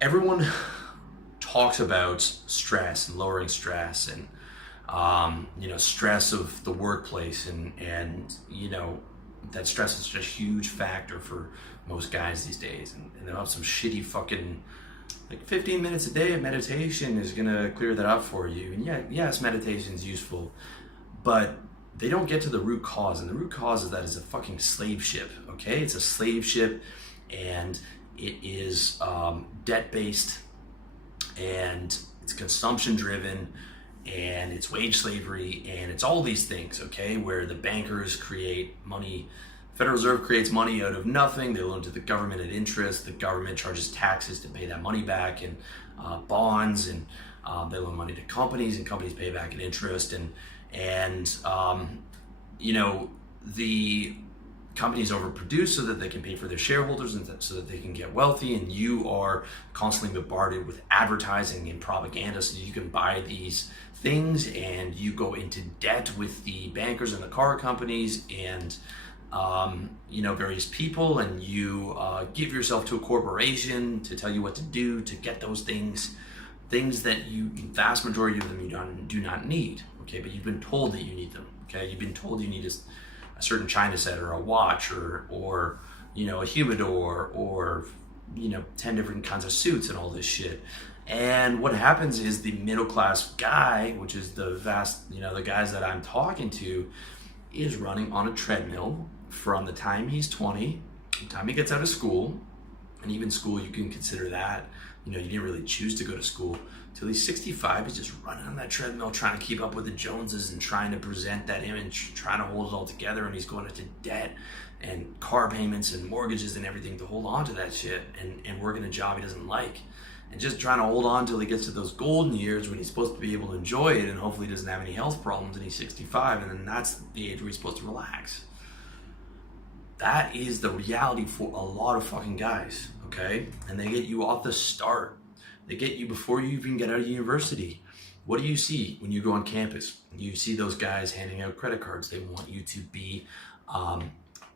everyone talks about stress and lowering stress and stress of the workplace and that stress is just a huge factor for most guys these days, and they'll have some shitty fucking like 15 minutes a day of meditation is gonna clear that up for you. And yeah, yes, meditation is useful, but they don't get to the root cause, and the root cause is that it's a fucking slave ship. Okay, it's a slave ship, and it is debt based, and it's consumption driven, and it's wage slavery, and it's all these things, okay, where the bankers create money. Federal Reserve creates money out of nothing. They loan to the government at interest. The government charges taxes to pay that money back, and bonds, and they loan money to companies, and companies pay back at interest, and the companies overproduce so that they can pay for their shareholders and so that they can get wealthy, and you are constantly bombarded with advertising and propaganda so you can buy these things, and you go into debt with the bankers and the car companies and various people, and you give yourself to a corporation to tell you what to do to get those things that you, vast majority of them, you do not need, okay, but you've been told that you need them, okay, you've been told you need a certain China set or a watch or a humidor or 10 different kinds of suits and all this shit. And what happens is the middle class guy, which is the guys that I'm talking to, is running on a treadmill from the time he's 20, the time he gets out of school, and even school you can consider that, you didn't really choose to go to school, till he's 65. He's just running on that treadmill trying to keep up with the Joneses and trying to present that image, trying to hold it all together, and he's going into debt and car payments and mortgages and everything to hold on to that shit, and working a job he doesn't like, and just trying to hold on till he gets to those golden years when he's supposed to be able to enjoy it, and hopefully he doesn't have any health problems, and he's 65, and then that's the age where he's supposed to relax. That is the reality for a lot of fucking guys, okay? And they get you off the start. They get you before you even get out of university. What do you see when you go on campus? You see those guys handing out credit cards. They want you to be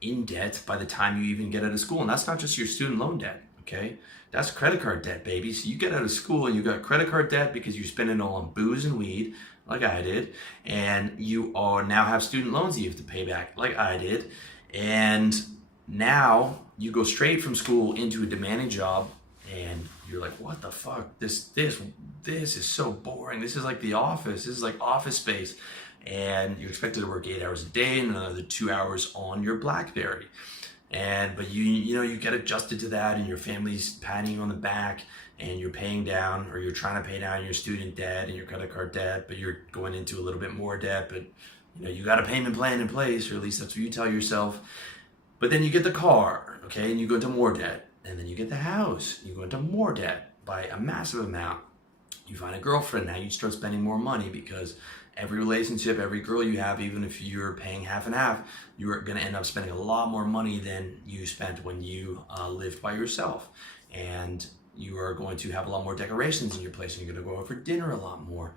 in debt by the time you even get out of school. And that's not just your student loan debt, okay? That's credit card debt, baby. So you get out of school and you got credit card debt because you're spending it all on booze and weed, like I did. And you are now have student loans that you have to pay back, like I did. And now you go straight from school into a demanding job, and you're like, what the fuck? This is so boring. This is like The Office. This is like Office Space. And you're expected to work 8 hours a day and another 2 hours on your BlackBerry. But you get adjusted to that, and your family's patting you on the back, and you're paying down, or you're trying to pay down your student debt and your credit card debt, but you're going into a little bit more debt, but you got a payment plan in place, or at least that's what you tell yourself. But then you get the car, okay, and you go into more debt. And then you get the house, you go into more debt by a massive amount. You find a girlfriend, now you start spending more money, because every relationship, every girl you have, even if you're paying half and half, you're gonna end up spending a lot more money than you spent when you lived by yourself. And you are going to have a lot more decorations in your place, and you're gonna go out for dinner a lot more.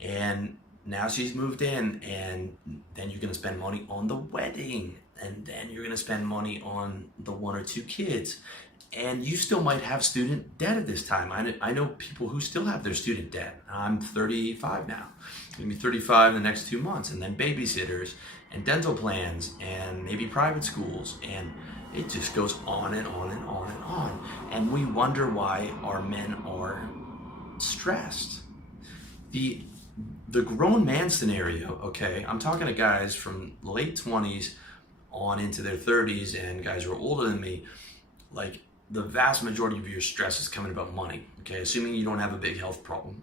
And now she's moved in, and then you're gonna spend money on the wedding, and then you're gonna spend money on the 1 or 2 kids. And you still might have student debt at this time. I know people who still have their student debt. I'm 35 now. I'm gonna be 35 in the next 2 months, and then babysitters and dental plans and maybe private schools, and it just goes on and on and on and on. And we wonder why our men are stressed. The grown man scenario, okay, I'm talking to guys from late 20s on into their 30s, and guys who are older than me, like, the vast majority of your stress is coming about money, okay? Assuming you don't have a big health problem,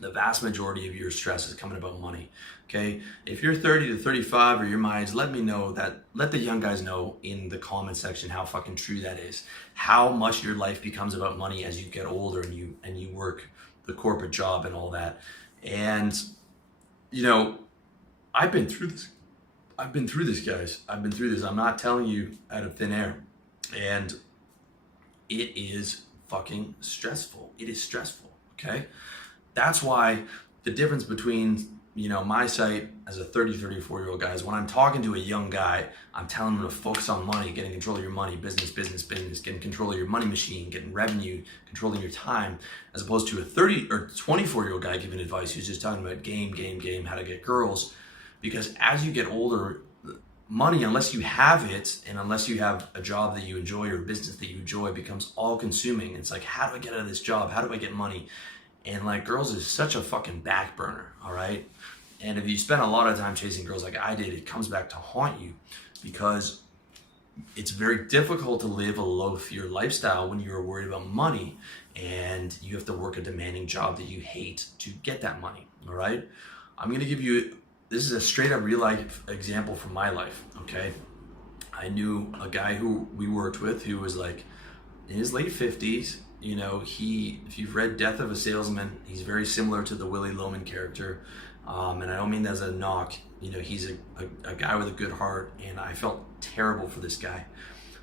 the vast majority of your stress is coming about money, okay? If you're 30 to 35 or your my age, let the young guys know in the comment section how fucking true that is. How much your life becomes about money as you get older and you work the corporate job and all that. And I've been through this. I've been through this, guys. I've been through this. I'm not telling you out of thin air. And it is fucking stressful. It is stressful, okay? That's why the difference between, my sight as a 34-year-old guy is when I'm talking to a young guy, I'm telling him to focus on money, getting control of your money, business, getting control of your money machine, getting revenue, controlling your time, as opposed to a 30 or 24-year-old guy giving advice who's just talking about game, how to get girls. Because as you get older, money, unless you have it and unless you have a job that you enjoy or a business that you enjoy, becomes all consuming. It's like, how do I get out of this job? How do I get money? And like, girls is such a fucking back burner, all right? And if you spend a lot of time chasing girls like I did, it comes back to haunt you, because it's very difficult to live a low-fear lifestyle when you're worried about money and you have to work a demanding job that you hate to get that money, all right? I'm gonna give you, this is a straight up real life example from my life, okay? I knew a guy who we worked with who was like in his late 50s. If you've read Death of a Salesman, he's very similar to the Willy Loman character. And I don't mean that as a knock. He's a guy with a good heart, and I felt terrible for this guy.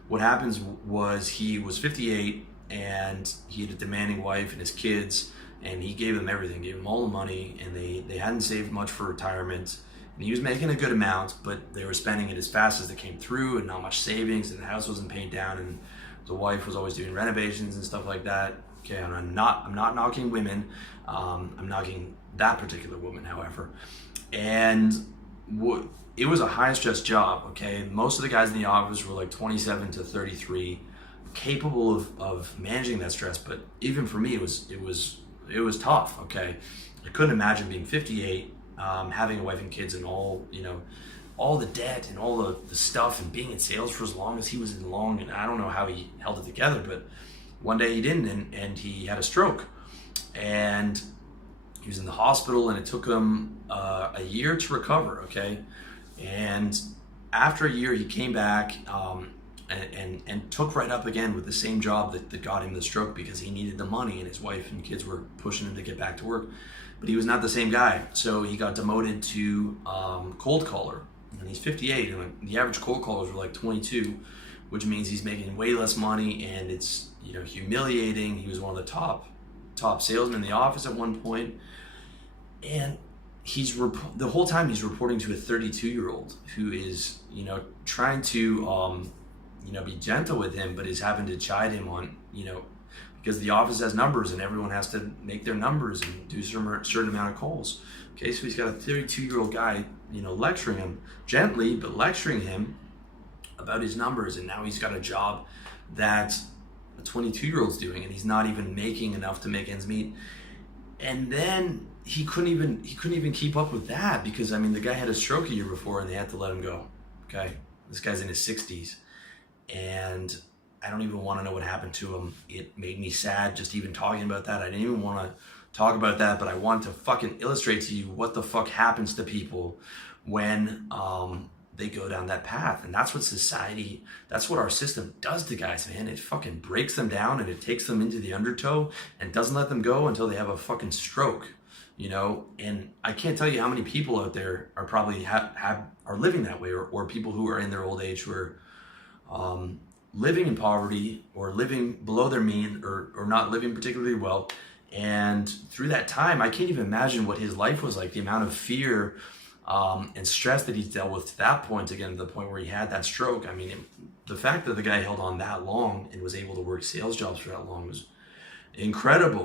What happens was he was 58, and he had a demanding wife and his kids, and he gave them everything, gave them all the money, and they hadn't saved much for retirement. And he was making a good amount, but they were spending it as fast as they came through, and not much savings, and the house wasn't paid down, and the wife was always doing renovations and stuff like that. Okay, I'm not knocking women. I'm knocking that particular woman, however. And it was a high stress job. Okay, most of the guys in the office were like 27 to 33, capable of managing that stress. But even for me, it was tough. Okay, I couldn't imagine being 58, having a wife and kids, and all the debt and all the stuff, and being in sales for as long as he was in long. And I don't know how he held it together, but one day he didn't, and he had a stroke, and he was in the hospital, and it took him a year to recover, okay? And after a year, he came back and took right up again with the same job that got him the stroke, because he needed the money, and his wife and kids were pushing him to get back to work. But he was not the same guy, so he got demoted to cold caller. And he's 58, and the average cold callers were like 22, which means he's making way less money, and it's humiliating. He was one of the top salesmen in the office at one point, and the whole time he's reporting to a 32-year-old who is trying to be gentle with him, but is having to chide him on because the office has numbers and everyone has to make their numbers and do a certain amount of calls. Okay, so he's got a 32-year-old guy, lecturing him gently, but lecturing him about his numbers. And now he's got a job that a 22-year-old's doing, and he's not even making enough to make ends meet. And then he couldn't even keep up with that, because the guy had a stroke a year before, and they had to let him go. Okay, this guy's in his 60s, and I don't even want to know what happened to him. It made me sad just even talking about that. I didn't even want to talk about that, but I wanted to fucking illustrate to you what the fuck happens to people when they go down that path. And that's what our system does to guys, man. It fucking breaks them down, and it takes them into the undertow and doesn't let them go until they have a fucking stroke, And I can't tell you how many people out there are probably are living that way, or people who are in their old age who are living in poverty, or living below their mean, or not living particularly well. And through that time, I can't even imagine what his life was like, the amount of fear and stress that he's dealt with to that point, again, to the point where he had that stroke. The fact that the guy held on that long and was able to work sales jobs for that long was incredible.